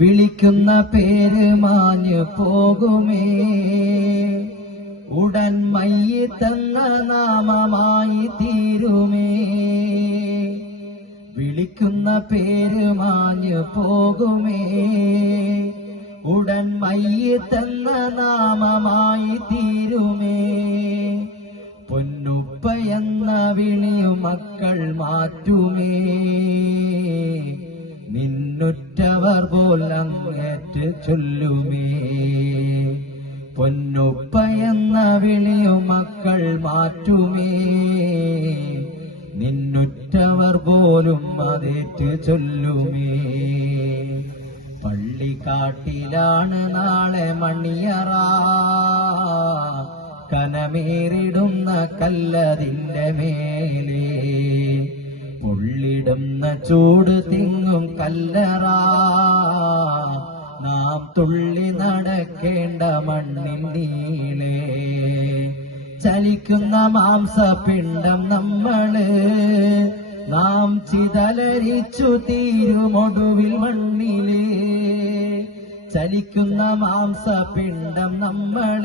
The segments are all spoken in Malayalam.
വിളിക്കുന്ന പേര് മാഞ്ഞു പോകുമേ. ഉടൻ മയ്യത്തെന്ന നാമമായി തീരുമേ. വിളിക്കുന്ന പേര് മാഞ്ഞു പോകുമേ. ഉടൻ മയ്യത്തെന്ന നാമമായി തീരുമേ. പൊന്നുപ്പയെന്ന വിളിയും മക്കൾ മാറ്റുമേ. നിന്നുറ്റവർ ചൊല്ലുമേ. പൊന്നുപ്പ എന്ന വിളിയു മക്കൾ മാറ്റുമേ. നിന്നുറ്റവർ പോലും അതേറ്റ് ചൊല്ലുമേ. പള്ളിക്കാട്ടിലാണ് നാളെ മണിയറ. കനമേറിടുന്ന കല്ലതിന്റെ മേലേ. പൊള്ളിടുന്ന ചൂട് തിങ്ങും കല്ലറ. തുള്ളി നടക്കേണ്ട മണ്ണിൽ നീളേ. ചലിക്കുന്ന മാംസപിണ്ഡം നമ്മൾ നാം ചിതലരിച്ചു തീരുമൊടുവിൽ മണ്ണിലേ. ചലിക്കുന്ന മാംസപിണ്ഡം നമ്മൾ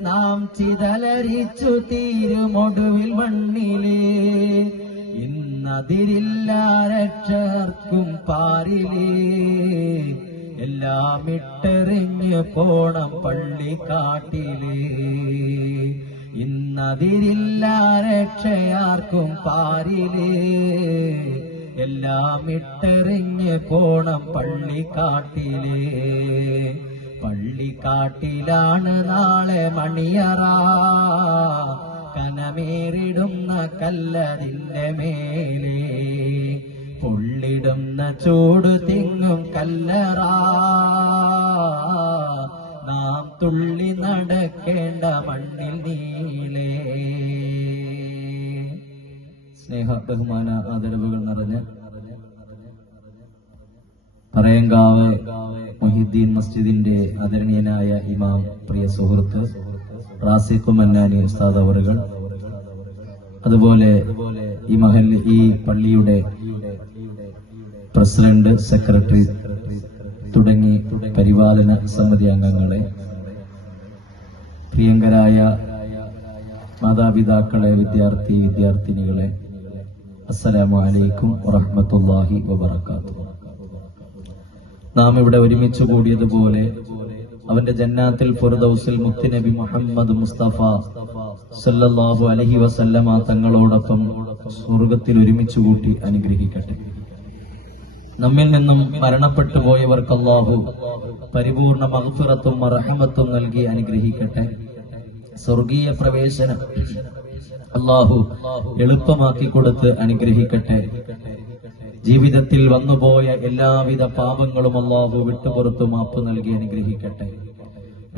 നാം ചിതലരിച്ചു തീരുമൊടുവിൽ മണ്ണിലേ. ഇന്നതിരില്ല രക്ഷർക്കും പാരിലേ. എല്ലാം ഇട്ടെറിഞ്ഞ് പോണം പള്ളിക്കാട്ടിലേ. ഇന്നതിരില്ല രക്ഷയാർക്കും പാരിലേ. എല്ലാം ഇട്ടെറിഞ്ഞ് പോണം പള്ളിക്കാട്ടിലേ. പള്ളിക്കാട്ടിലാണ് നാളെ മണിയറ. കനമേറിടുന്ന കല്ലതിന്റെ മേലെ. പൊള്ളിടുന്ന ചൂടു തിങ്ങും കല്ലറ. നാം തുള്ളി നടക്കേണ്ട മണ്ണിൽ നീളേ. സ്നേഹ ബഹുമാന ആദരവുകൾ നിറഞ്ഞ് പറയങ്കാവ് മൊഹിദ്ദീൻ മസ്ജിദിന്റെ ആദരണീയനായ ഇമാം പ്രിയ സുഹൃത്ത് റാസിഖ് മന്നാനി ഉസ്താദ് അവറുകൾ. അതുപോലെ ഈ മഹൽ ഈ പള്ളിയുടെ പ്രസിഡന്റ് സെക്രട്ടറി തുടങ്ങി പരിപാലന സമിതി അംഗങ്ങളെ പ്രിയങ്കരായ മാതാപിതാക്കളെ വിദ്യാർത്ഥി വിദ്യാർത്ഥിനികളെ അസ്സലാമു അലൈക്കും വറഹ്മത്തുള്ളാഹി വബറകാതുഹു. നാം ഇവിടെ ഒരുമിച്ച് കൂടിയതുപോലെ അവന്റെ ജന്നാത്തിൽ ഫുർദൌസിൽ മുത്തി നബി മുഹമ്മദ് മുസ്തഫ സല്ലല്ലാഹു അലഹി വസല്ലമ തങ്ങളോടൊപ്പം സ്വർഗത്തിൽ ഒരുമിച്ച് കൂട്ടി അനുഗ്രഹിക്കട്ടെ. നമ്മിൽ നിന്നും മരണപ്പെട്ടു പോയവർക്ക് അല്ലാഹു പരിപൂർണ മഹഫിറത്തും അർഹമത്തും നൽകി അനുഗ്രഹിക്കട്ടെ. സ്വർഗീയ പ്രവേശനം അള്ളാഹു എളുപ്പമാക്കി കൊടുത്ത് അനുഗ്രഹിക്കട്ടെ. ജീവിതത്തിൽ വന്നുപോയ എല്ലാവിധ പാപങ്ങളും അള്ളാഹു വിട്ടുപുറത്തു മാപ്പ് നൽകി അനുഗ്രഹിക്കട്ടെ.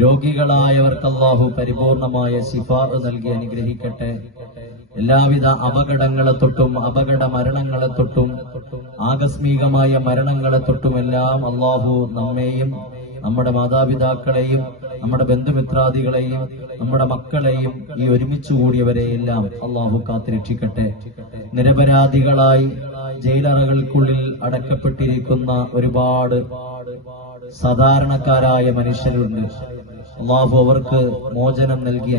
രോഗികളായവർക്ക് അള്ളാഹു പരിപൂർണമായ ശിഫാർ നൽകി അനുഗ്രഹിക്കട്ടെ. എല്ലാവിധ അപകടങ്ങളെ തൊട്ടും അപകട മരണങ്ങളെ തൊട്ടും ആകസ്മികമായ മരണങ്ങളെ തൊട്ടും എല്ലാം അള്ളാഹു നമ്മെയും നമ്മുടെ മാതാപിതാക്കളെയും നമ്മുടെ ബന്ധുമിത്രാദികളെയും നമ്മുടെ മക്കളെയും ഈ ഒരുമിച്ച് കൂടിയവരെയെല്ലാം അള്ളാഹു കാത്തുരക്ഷിക്കട്ടെ നിരപരാധികളായി ജയിലറകൾക്കുള്ളിൽ അടക്കപ്പെട്ടിരിക്കുന്ന ഒരുപാട് സാധാരണക്കാരായ മനുഷ്യരുണ്ട്. അള്ളാഹു അവർക്ക് മോചനം നൽകി